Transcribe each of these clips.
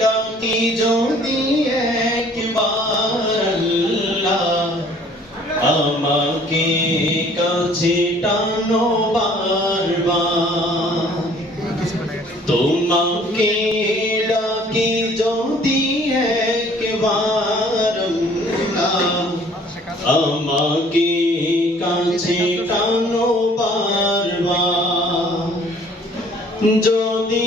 ডাকি যদি একবার আল্লাহ আমাকে কাছে টানো বারবার। তোমাকে ডাকি যদি একবার আমাকে কাছে টানো বারবার। যদি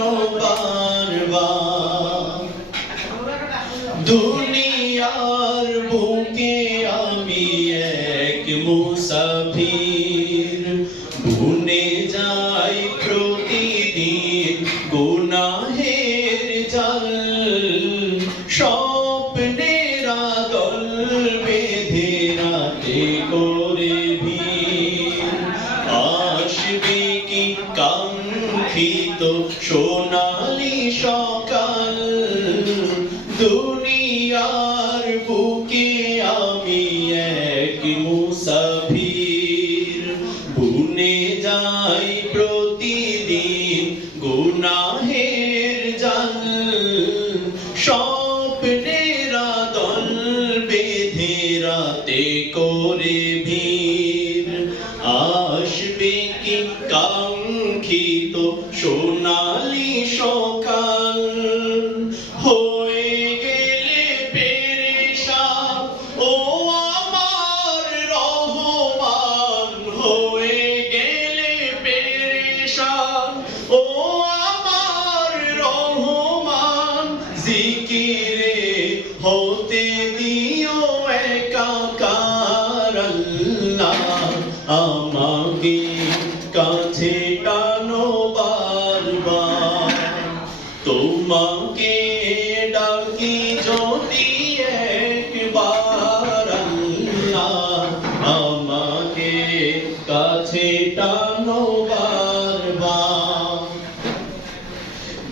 আমি এক মুসাফির। ভুনে যাই প্রতিদিন গুনাহের জাল। স্বপ্নের আদল বেঁধে রাতে করে আসবে কি কাঙ্ক্ষিত সোনালি সকাল? দুনিয়ার বুনে যাই প্রতিদিন গুনাহের জাল। স্বপ্নের দল বেঁধে রাতে করে ভিড়। আসবে কি কাঙ্ক্ষিত সোনালি পেরেশান ও আমার রহমান জিকিরে হতে দিও।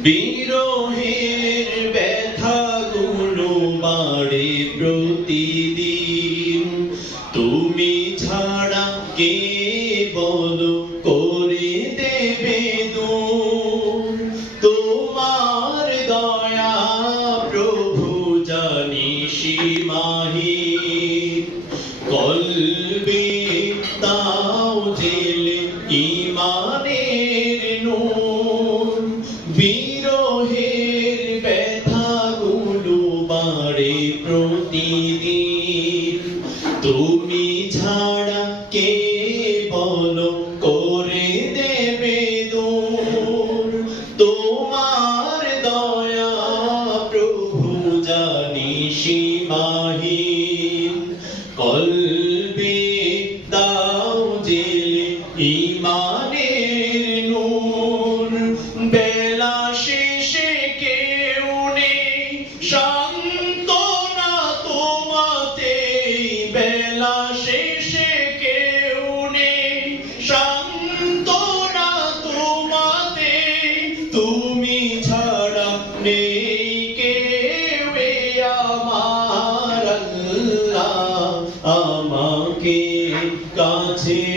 বিরহের ব্যথাগুলো বাড়ে প্রতিদিন। তুমি ছাড়া কে বলো করে দেবে দূর? তোমার দয়া প্রভু জানি সীমাহীন। কলবে তাও জেলে বলো করে দেবে দূর। তোমার দয়া প্রভু জানি সীমাহীন। আমাকে কাছে